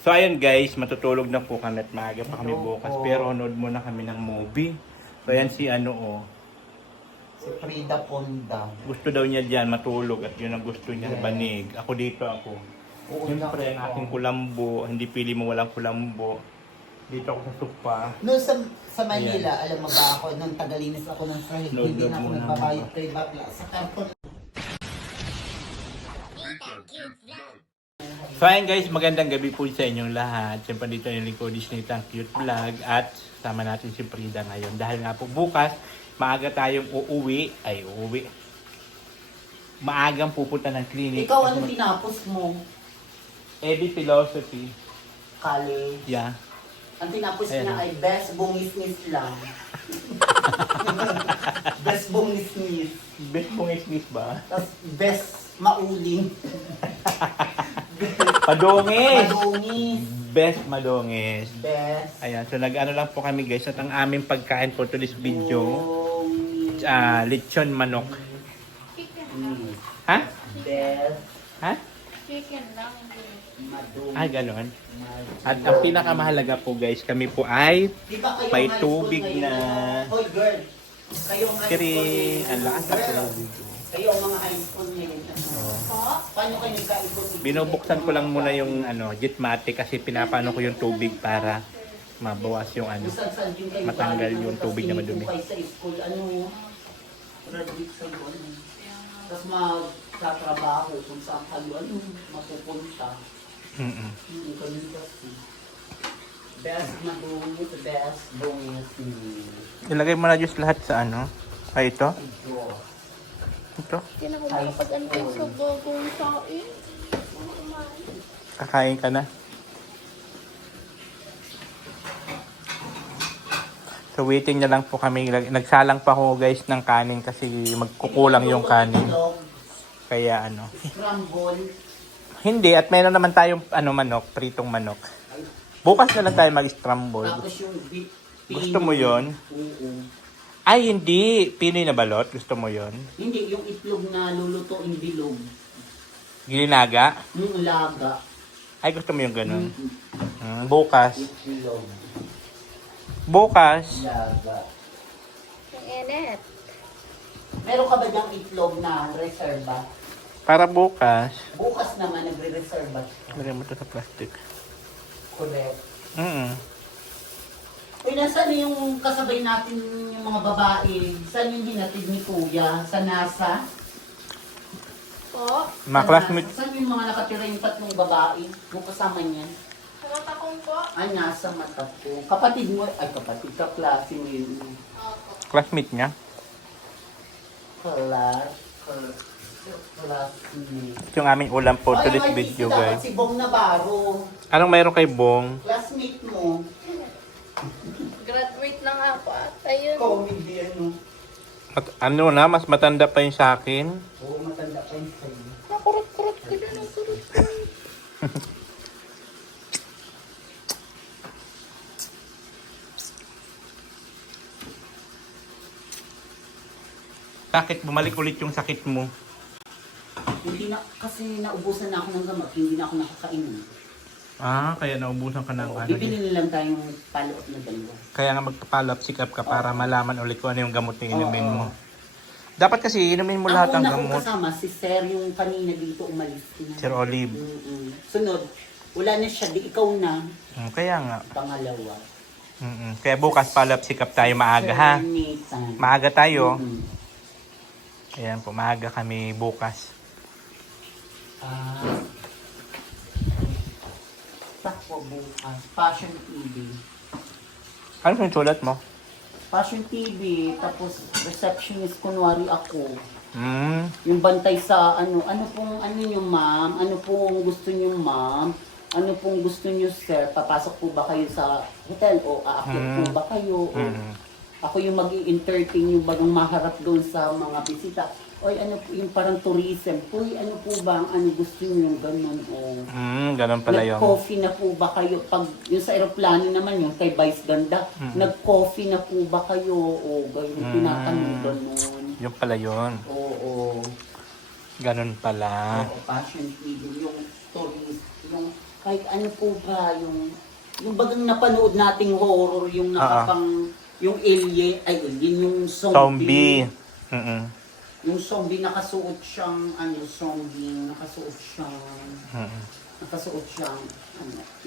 So ayun guys, matutulog na po kami at maaga pa kami bukas. Pero nood muna kami ng movie. So ayan si Si Frida Ponda. gusto daw niya diyan matulog at yun ang gusto niya, Yes. banig. Ako dito ako. Oo, Siyempre ang naku. aking kulambo, hindi pili mo walang kulambo. Dito ako sa sopa. Noon sa Manila, alam mo ba ako, nung tagalinis ako ng sahig, Lord, hindi Lord, na ako muna nagbabayad ako. kay bakla. Sa karton. So ayun guys, magandang gabi po sa inyong lahat. Siyempre dito yung lingkod Disney Tank Cute Vlog at sama natin si Frida ngayon. Dahil nga po bukas, maaga tayong uuwi. Maagang pupunta ng clinic. Ikaw, ano tinapos mo? Ebi Philosophy. College. Yeah. Ang tinapos Ayan. niya ay best bungis-ngis lang. Best bungis-ngis. Best bungis ba? Tapos best mauling. Padongis! Madungis. Best madongis. Best. Ayan, so nag-ano lang po kami guys at ang aming pagkain for today's video. Bungis. Lechon manok. Mm. Ha? Best. Ha? Chicken lang. Madungis. Ay, ganon. At ang pinakamahalaga po guys, kami po ay Di ba kayo may high school tubig ngayon, na. Hoy girl, kayo ang high Kiri, school ang lakas ngayon. ng Girl, video. kayo ang mga high school ngayon. Po? Paano kayo nagkaipon? Binubuksan ko lang muna yung Jetmatic kasi pinapano ko yung tubig para mabawas yung Saan din kayo matanggal galing, yung tubig na madumi. Kayo sa school, graduate sa yun. Tapos magtatrabaho kung saan kayo, mapupunta. Mm-mm. Ganun kasi. Best madungis, best bungis. Ilagay mo na just lahat sa Ay, ito? Diyos. Ito? Hindi na ako makapag-antay sa bagong sain. Kakain ka na. So waiting na lang po kami. Nagsalang pa ako guys ng kanin kasi magkukulang yung kanin. Kaya Scramble. Hindi, at mayroon naman tayong manok, pritong manok. Bukas na lang tayo mag-scramble. Tapos yung Gusto mo yon? Oo. Ay, hindi. Pinoy na balot. Gusto mo yon? Hindi, yung itlog na lulutuin bilog. Gilinaga? Yung laga. Ay, gusto mo yung ganun? Mm-mm. Bukas. Yung bilog. Bukas. Laga. Ang init. Meron ka ba diyang itlog na reserva? Para bukas. Bukas naman nagre-reserva siya. Lagyan mo ito sa plastic. Correct. Uy, nasaan yung kasabay natin yung mga babae? Saan yung hinatid ni Kuya? Sa NASA? Po? Mga Sa classmate. NASA? Saan yung mga nakatira yung tatlong babae? Yung kasama niya? Nakatakong po? Ay, nasa mata ko. Kapatid mo, ay kapatid ka, klase mo yun. Opo. Classmate niya. Classmate. Ito yung aming ulam po to Ay, this ang video artista dapat guys. si Bong Navarro. Anong mayroon kay Bong? Classmate mo. Graduate na nga po at ayun. Comedy ano. At mas matanda pa yun sa akin. Oo, matanda pa yun sa'yo. Nakurot-kurot ka na ng kurot. Sakit, bumalik ulit yung sakit mo. Hindi na, kasi naubusan na ako ng gamot, hindi na ako nakakainom. Kaya naubusan ka ng Oo, bibili na lang tayong follow-up na dalawa. Kaya nga magpa-follow up sikap ka para malaman ulit kung ano yung gamot na inumin Oo. mo. Dapat kasi inumin mo lahat ng Ang una kong gamot. kasama, si Sir, yung kanina dito umalis. Sir Olive. Sunod, wala na siya, di ikaw na. Kaya nga. Pangalawa. Kaya bukas follow up sikap tayo maaga ha. Sir Nathan. Maaga tayo. Mm-mm. Ayan po, maaga kami bukas. Takpo bukas. Passion TV. Ano yung sulat mo? Passion TV, tapos receptionist kunwari ako. Hmm. Yung bantay sa ano pong nyo ma'am, ano pong gusto nyo ma'am, ano pong gusto nyo sir, papasok po ba kayo sa hotel o aakyat po ba kayo o ako yung mag-i-entertain yung bagang maharap doon sa mga bisita. Oy, ano po yung parang tourism. Uy, ano po ba ang gusto nyo yung ganun o Ganun pala yun. nag-coffee na po ba kayo? Pag yung sa aeroplano naman yung kay Vice Ganda, nag-coffee na po ba kayo o ganun, tinatanong ganun. Yung pala yun. Oo. Ganun pala. Oo, passion TV, yung stories, yung Kahit ano po ba yung bagang napanood nating horror, yung nakapang, yung alien, ay alien, yung Zombie. Mm-mm. Yung zombie nakasuot siyang, nakasuot siyang,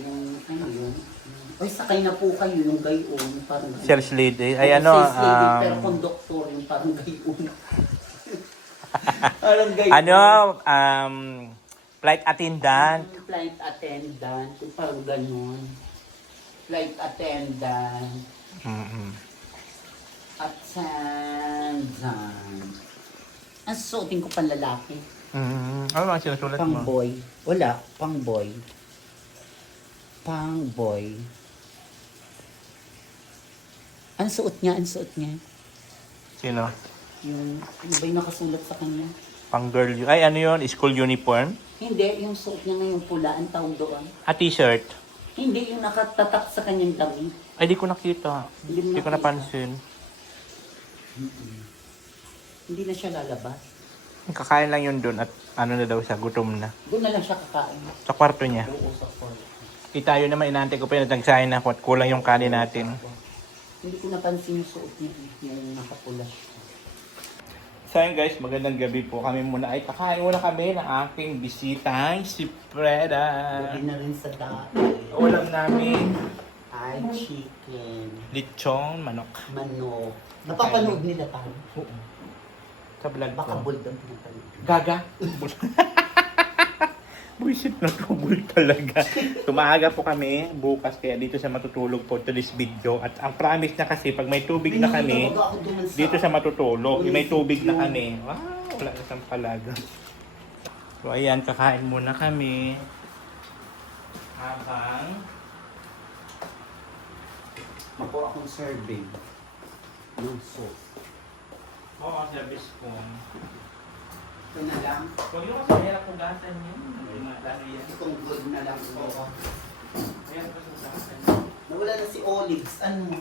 yung, ay sakay na po kayo, yung gayon, parang gayon. Sales lady. Ay Oo, ano, sales lady, pero conductor, yung parang gayon. Parang gayon. ano, flight attendant. Yung flight attendant, yung parang ganon. Flight attendant, Mm-mm. attendant. Ang suotin ko pang lalaki. Mm-mm. Ano mga sinusulat Pang mo? boy. Wala, pang boy. Pang boy. Ang suot niya, Sino? Yung, ano ba yung nakasulat sa kanya? Pang girl. Ay, ano yun? School uniform? Hindi, yung suot niya ngayon pula, ang tawag doon. T-shirt? Hindi, yung nakatatak sa kanyang damit. Ay, di ko nakita. Hindi mo Di ko nakita. napansin. Hindi na siya lalabas. Kakain lang yun doon at ano na daw siya, gutom na. Doon na lang siya kakain. Sa kwarto niya. Oo, sa court. Tayo naman, inaantay ko pa yun. Nagsahin na at kulang yung kanin natin. Hindi ko napansin yung suot niya, yung nakapula siya. So yun guys, magandang gabi po. Kami muna ay kakain muna kami ng aking bisita, si Freda. Lagi na rin sa dati. Ulam namin, Ay, chicken, lechon, manok. manok. Napapanood nila tayo. Oo. Sa vlog Baka ko. bold ang pinapanood. Gaga. Buisit na tubol talaga. Tumaga po kami bukas kaya dito sa matutulog po to this video. At ang promise na kasi pag may tubig na kami, dito sa matutulog, yung may tubig na kami. Wow, wala na siyang palaga. So ayan, kakain muna kami. Habang Mapo akong serving. Yung sauce. oo, service ko. Ito na lang. Huwag yung masaya kung gasan yun. Ano yan? Itong good na lang. Oo. Ayan pa sa gasan. Nawala na si Olives. Ano?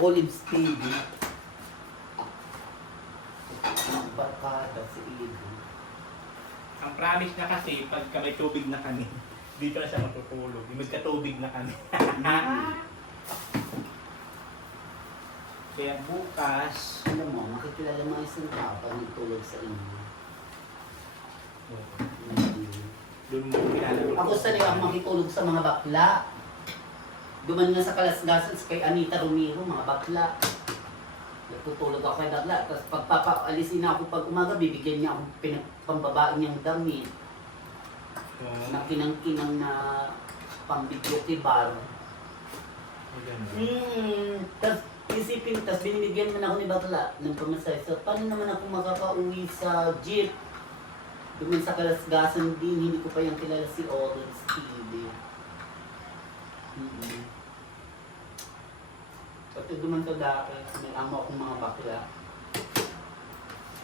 Olives TV. Ang barkada si Ibo. Ang promise na kasi, pagka may tubig na kami, dito na siya matutulog. Yung magka-tubig na kami. Kaya bukas, Alam mo, makikilala mo isang tao pag nagtulog sa inyo. doon mo kinala. Ako sanay ako makitulog sa mga bakla. Duman nga sa kalasgasan kay Anita Romero, mga bakla. Nagtutulog ako kay bakla. Tapos pagpapaalisin na ako pag umaga, bibigyan niya akong pambabae niyang damit. Na kinang-kinang na pang-video kibar. Tapos isipin, tapos binibigyan man ako ni bakla ng pamasay. So, paano naman ako makaka-uwi sa jeep? Duman sa kalasgasan din, hindi ko pa yung kilala si Olives TV. Pati duman sa dati, may amo akong mga bakla.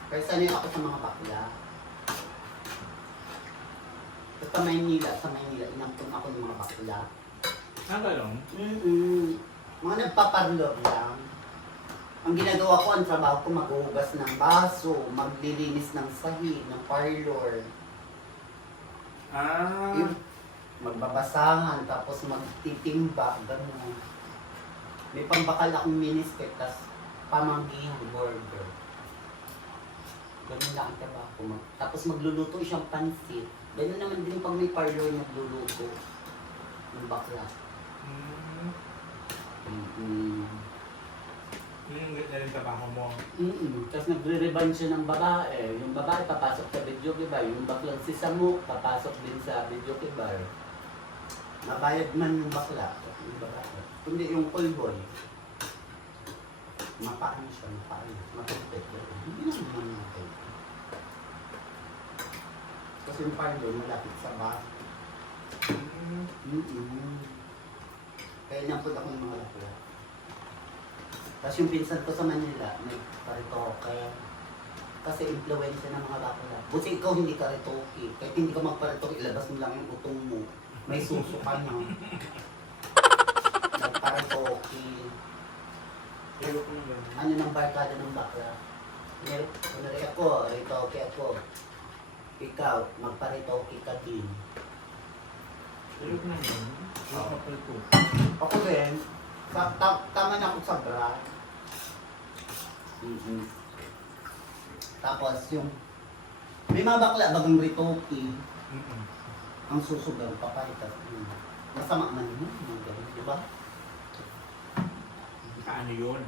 Kaya sanay ako sa mga bakla. Sa Maynila, inampun ako ng mga bakla. Ah, balong? Mga nagpaparlor lang. Ang ginagawa ko, ang trabaho ko, maghuhugas ng baso, maglilinis ng sahig, ng parlor. Ah. Yung magbabasahan, tapos magtitimba, gano'n. May pambakal akong miniskirt, tapos pamanggihan, burger. Ganun lang ang trabaho ko. Tapos magluluto siyang pansit. Ganun naman din pag may parlor nagluluto. Yung bakla. Yung na rin trabaho mo. Tapos nagre-reban siya ng babae. Yung babae papasok sa video kibar. Yung baklang si Samu, papasok din sa video kibar. Mabayad man yung bakla. Yung babae. Kundi yung callboy. Mapaano siya, mapipit. Hindi naman mapipit. Kasi yung parlor malapit sa bar. Kaya nampun ako ng mga bakla. Tapos yung pinsan ko sa Manila, nagparitoke. Kasi influensya ng mga bakla. Buti ikaw hindi ka ritoke. Kahit hindi ka magparitoke, ilabas mo lang yung utong mo. May suso ka na. Nagparitoke. Ano ng barkada ng bakla? Kunwari ako, ritoke ako. Ikaw, magparitoke ka din. Tulog na yun. Tulog na pala ito. Ako rin, tama na ako sa bra. Mm-hmm. Tapos yung, may mga bakla bagang ritoki, ang susugal papalitas. Masama man yun, di ba? Ano yun?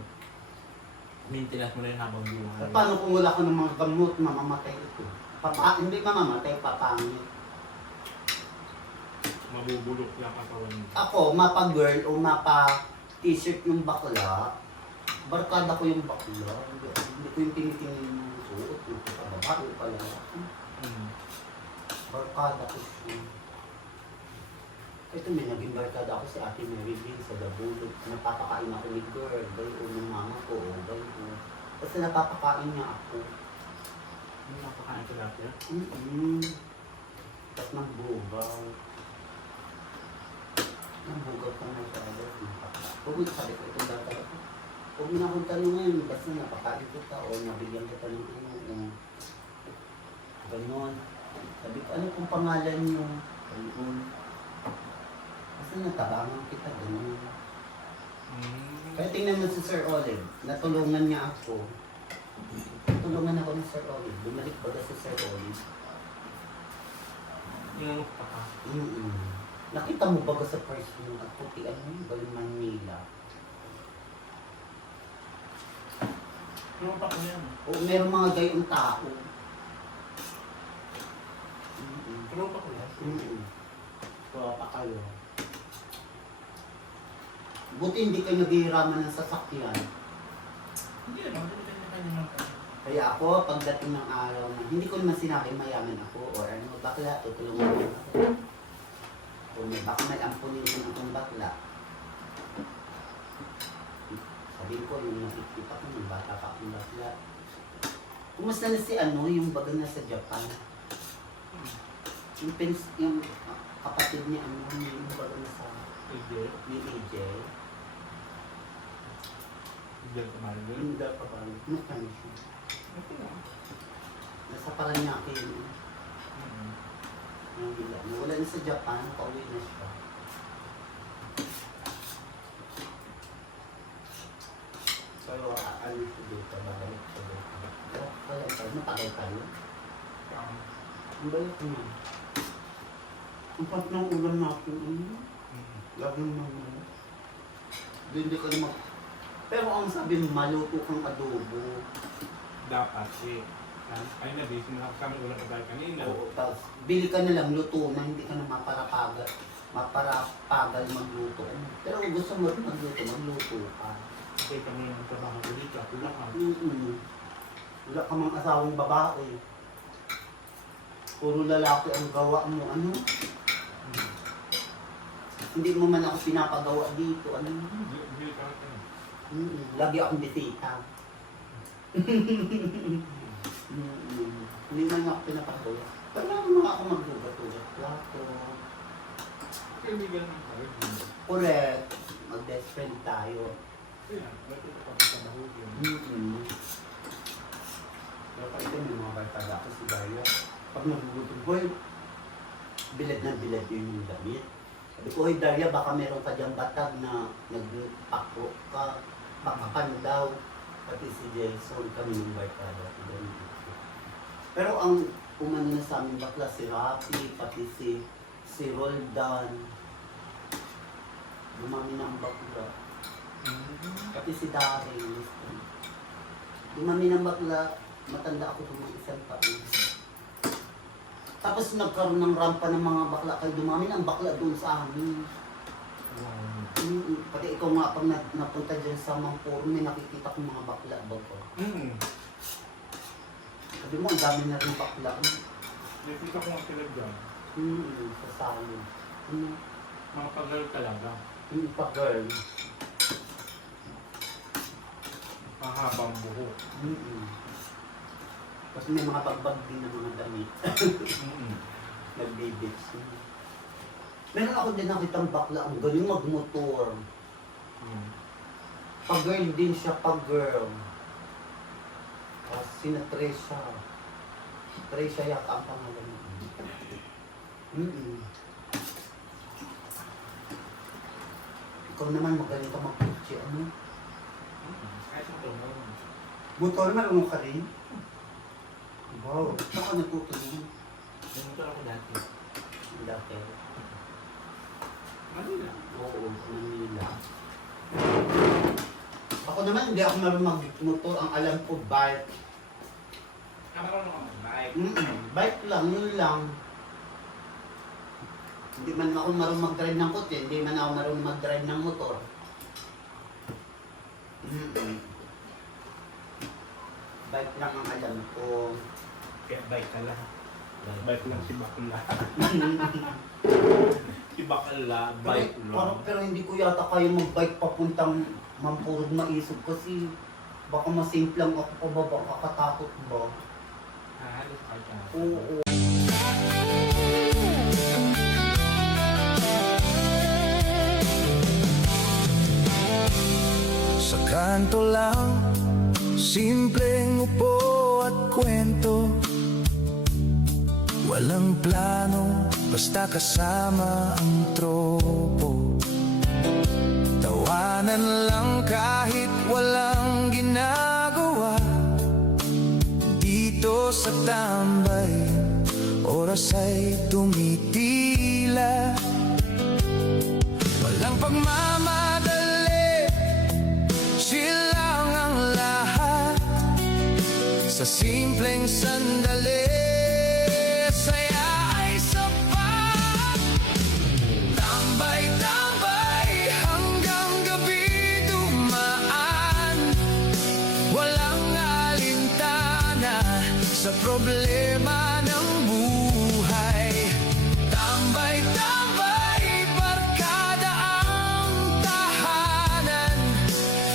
Maintenance mo na yun habang buhay. Paano kung wala ko ng mga gamot, mamamatay ito? Hindi mamamatay, papangit. Mabubulok lang katawan mo. Ako, mapa-girl o mapa-t-shirt yung bakla, barkada ko yung bakla. Hindi ko yung tinitingin yung suot, yung babae pala. Barkada ko siya. Ito may naging barkada ako si Ate Mary Bean sa Dabulog. Napapakain ako ni girl, gayo ng mama ko, gayo. Kasi napapakain niya ako. Ano napakain ko lahat yan? Tapos ng bugaw. Ang bugaw ko na siya agad. Huwag mo sabi ko itong data ko. Huwag mo na akong tanongin, basta napakain kita o nabigyan kita ng ano. Ganon. Sabi ko, ano kung pangalan niyo? Ganon. Basta natabangan kita, ganon. Kaya tingnan mo si Sir Olive, natulungan niya ako. Natulungan ako ni Sir Olive. Bumalik ba si Sir Olive? Yung pa ka. Nakita mo ba sa first yung at puti ano yung Galing Manila? Yung pa ko yan. O meron mga gayong tao. Yung pa ko yan. So, pa kayo. Buti hindi kayo naghihiraman ng sasakyan. Hindi naman. Kanya-kanya lang. Kaya ako, pagdating ng araw na, hindi ko naman sinabi mayaman ako or ano, bakla, tutulungan mo ako. O baka may ampunin mo akong bakla. Sabi ko, yung nakikita ko, yung bata pa akong bakla. Kumusta na si ano, yung baga na sa Japan? Yung kapatid niya, ano, yung baga na sa ni AJ. Hindi ako kumain. Yung daw pa ba? Kumusta na siya? Nasa Paranaque yun. Wala na sa Japan, pauwi na siya. Pero ano siya dito, babalik siya dito. Wala tayo, matagal tayo. Ang balik ko na. Ang pat ng ulam natin, laging mga. Hindi ka naman. Pero ang sabi mo, maluto kang adobo. Dapat eh. Ay na, busy na ako kami ulang tayo kanina. Oo, tapos bili ka na lang luto na hindi ka na maparapagal magluto. Pero kung gusto mo rin magluto ka. Okay kami yung trabaho ko dito. Ako lang ako. Wala ka mang asawang babae. Puro lalaki ang gawa mo. Ano? Hindi mo man ako pinapagawa dito. Ano? Hindi ka rin. Lagi akong bisita. Hindi man ako pinapagawa. Pero naman ako maglugat-ugat. Plato. Kaibigan mo rin. Correct. Mag-best friend tayo. Kaya, ba't ito pa sa mahuli? Dapat ito may mga barkada ako si Daria. Pag nagugutom, boy, bilad na bilad yun yung damit. Sabi ko, hoy Daria, baka meron ka diyang batag na nagpako ka, pakakan daw. Pati si Jason, kami ng barkada. Pero ang umano na sa amin bakla, si Rafi, pati si Roldan. Dumami na ang bakla. Pati si Daryl. Dumami ng bakla, matanda ako ng mga isang taon. Tapos nagkaroon ng rampa ng mga bakla, kaya dumami ng bakla doon sa amin. Pati ikaw nga pag napunta dyan sa Mangpuro, may nakikita kong mga bakla ba ko. Sabi mo, ang dami na rin bakla. Nakita ko nga sila dyan. Sa salon. Mga pag-girl talaga. Pa girl. Mahabang buhok. Tapos may mga bagbag din ng mga damit. Nagbibits. Meron ako din nakitang bakla, ang galing magmotor. Pag-girl din siya, pag-girl. Tapos sina Tresha. Tresha yata ang pangalan. Ikaw naman, magaling ka mag-kutsi. Ano? Kahit ito mo. Motor, marunong ka rin? Wow, saan ka natuto nun? Yung motor ako dati. Dati. Manila. Oo, sa Manila. Ako naman, hindi ako marunong mag-motor. Ang alam ko, bike. Marunong ako mag-bike. Bike lang, yun lang. Hindi man ako marunong mag-drive ng kotse, hindi man ako marunong mag-drive ng motor. Bike lang ang alam ko. Kaya bike ka lang. Bike lang si Bakla. Si Bakla, bike lang. Pero hindi ko yata kaya mag-bike papuntang Mampurod Maisog kasi baka masimplang ako pababa, kakatakot ba? Halos ka siya. Oo. Sa kanto lang, simpleng upo at kwento. Walang plano, basta kasama ang tropo. Tawanan lang kahit walang ginagawa. Dito sa tambay, oras ay tumitila. Walang pagmamadali, silang ang lahat. Sa simpleng sandali, saya ay sapat. Tambay-tambay hanggang gabi dumaan. Walang alintana sa problema ng buhay. Tambay-tambay, barkada ang tahanan.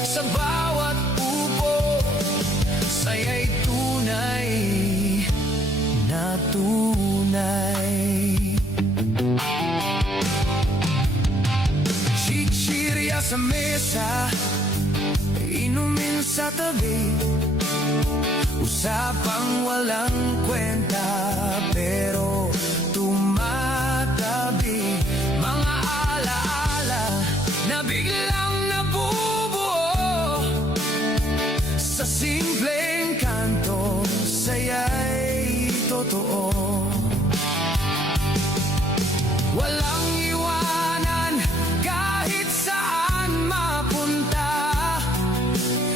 Sa bawat upo, saya'y tunay na tunay. Chichirya sa mesa, inumin sa tabi. Usapang walang kwenta pero tumatabi. Mga alaala na biglang nabubuo. Sa simpleng kanto, saya'y totoo. Walang iwanan kahit saan mapunta.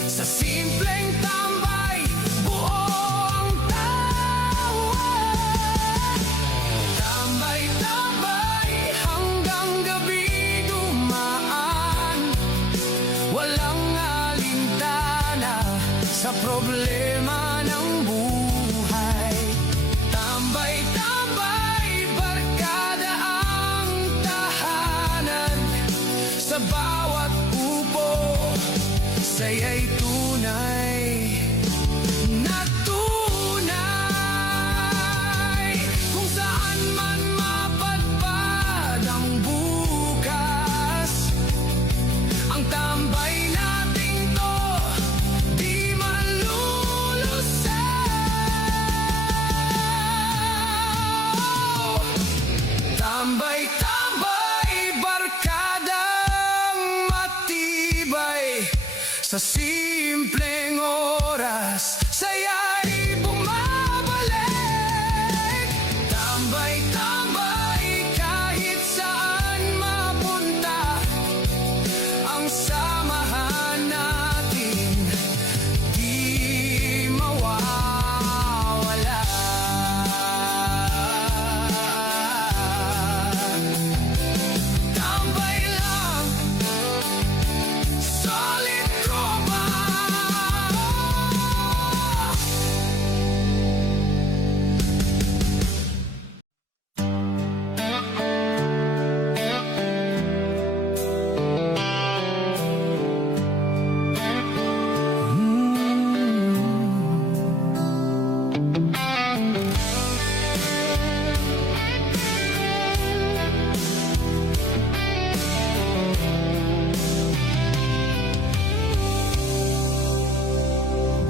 Sa simpleng tambay, buo ang tawa. Tambay-tambay hanggang gabi dumaan. Walang alintana sa problema ng buhay. Tambay-tambay, barkada ang tahanan. Sa bawat upo, saya'y tunay na tunay. Kung saan man mapadpad ang bukas, ang tambay nating to di malulusaw. Tambay-tambay, barkadang matibay. Sa simpleng oras, saya'y bumabalik. Tambay-tambay kahit saan mapunta. Ang samahan natin di mawawala. Tambay lang, solid tropa.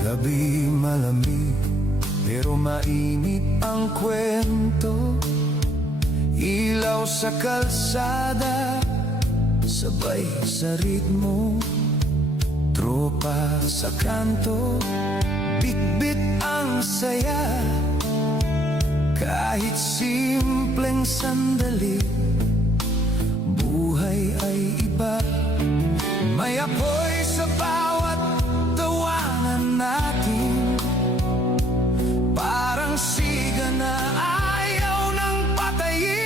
Gabi malamig, pero mainit ang kwento. Ilaw sa kalsada, sabay sabay sa ritmo, tropa sa kanto, bitbit ang saya. Kahit simpleng sandali, buhay ay iba. May apoy sa bawat tawanan natin, parang siga na ayaw ng patayin.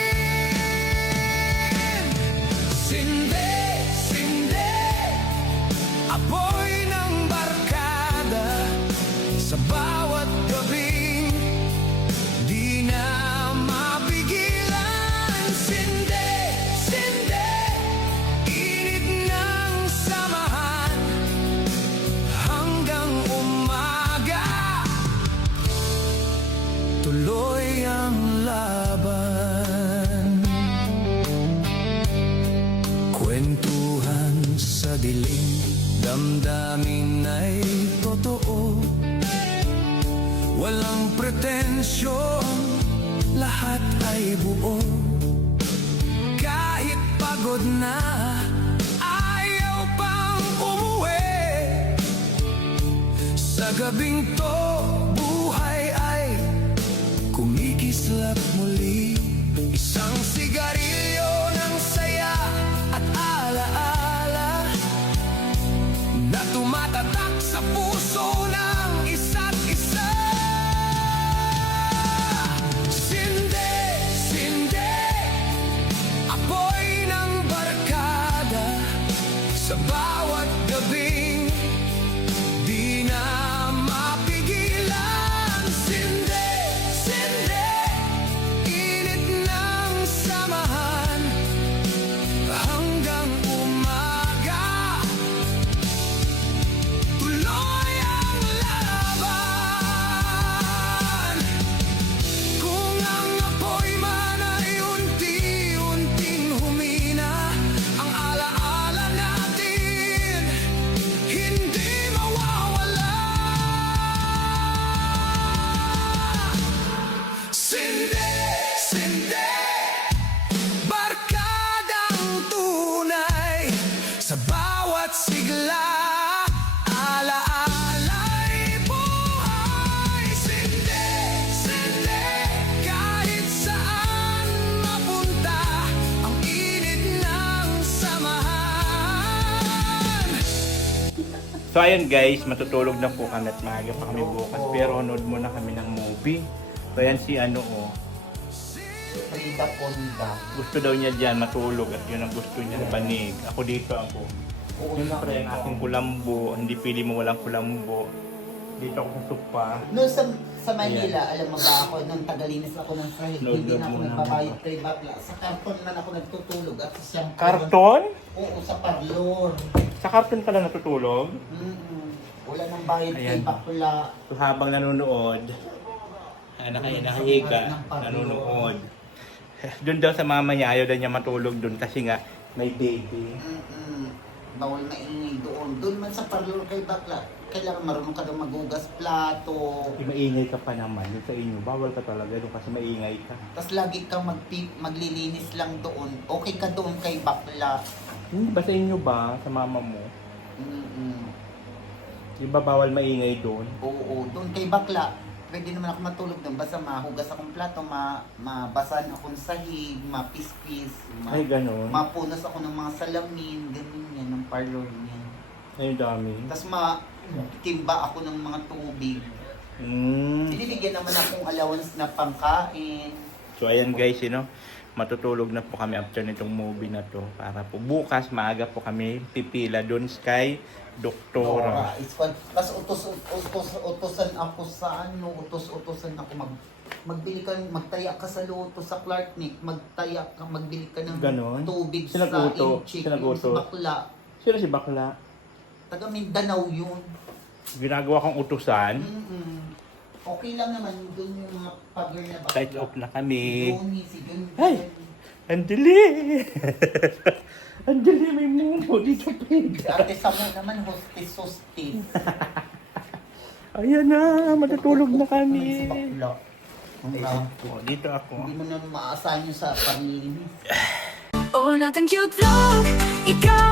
Sinde, sinde, apoy ng barkada sa bawat gabing di na mapigilan. Sinde, sinde, init ng samahan hanggang umaga. Tuloy ang laban. Kwentuhan sa dilim, damdamin ay totoo. Walang pretensyon, lahat ay buo. Kahit pagod na, ayaw pang umuwi. Sa gabing to, buhay ay kumikislap muli. Isang sigarilyo ng saya at alaala na tumatatak sa puso ng isa't isa. Sinde, sinde, apoy ng barkada sa bawat gabing di na mapigilan. Sinde, sinde, init ng samahan hanggang umaga. Tuloy ang laban. Kung ang apoy man ay unti-unting humina, ang alaala natin hindi mawawala. Sinde, sinde, barkadang tunay sa bawat sigla. Alaala'y buhay. Sinde, sinde, kahit saan mapunta, ang init ng samahan. So ayun guys, matutulog na po kami at maaga pa kami bukas. Pero nood muna kami ng movie. So ayan si ano oh. Frida Ponda. Gusto daw niya dyan matulog at yun ang gusto niya na banig. Ako dito ako. Oo, Siyempre ang aking kulambo, hindi pili mo walang kulambo. Dito ako sa sopa. Noon sa Manila, alam mo ba ako, nung tagalinis ako ng sahig, Load hindi up na ako muna nagbabayad kay bakla. Sa karton man ako nagtutulog at siyang Karton? Oo, sa parlor. Sa karton ka lang natutulog? Wala nang bayad kay Ayan. bakla. So habang nanonood, nakahiga, nanonood. Doon daw sa mama niya, ayaw daw niya matulog doon kasi nga may baby. Bawal maingay doon. Doon man sa parlor kay bakla, kailangan marunong ka daw magugas plato. Maingay ka pa naman doon sa inyo. Bawal ka talaga doon kasi maingay ka. Tapos lagi kang maglilinis lang doon. Okay ka doon kay bakla. Hindi ba sa inyo ba? Sa mama mo? Di ba bawal maingay doon? Oo, doon kay bakla. Pwede naman ako matulog doon. Basta mahugas akong plato, mabasan akong sahig, mapispis, Ay, ganun. mapunas ako ng mga salamin, ganun yan, ng parlor niya. Ay, dami. Tapos matimba ako ng mga tubig. Binibigyan naman akong allowance na pangkain. So, ayan guys, matutulog na po kami after nitong movie na to. Para po bukas, maaga po kami pipila doon kay Doktora. Tapos utosan ako sa utos-utosan ako magbili ka, magtaya ka sa Lotto sa Clark Nick, magbili ka ng Ganon? tubig Sino sa naguto? Inchik, Sino yung naguto? sa bakla. Sino si Bakla? Taga Mindanao yun. Ginagawa kong utusan. Okay lang naman, doon yung mga pagger na bakla. Lights off na kami. Tony, si Gun. Ay! Andali! Andali, may mumo dito, Si Pig. Ate Samu naman, hostis. Ayan na, matutulog na Si kami. bakla. Oh, dito ako. Hindi mo na maasahan yun sa panlinis. Oh, natin cute vlog, ikaw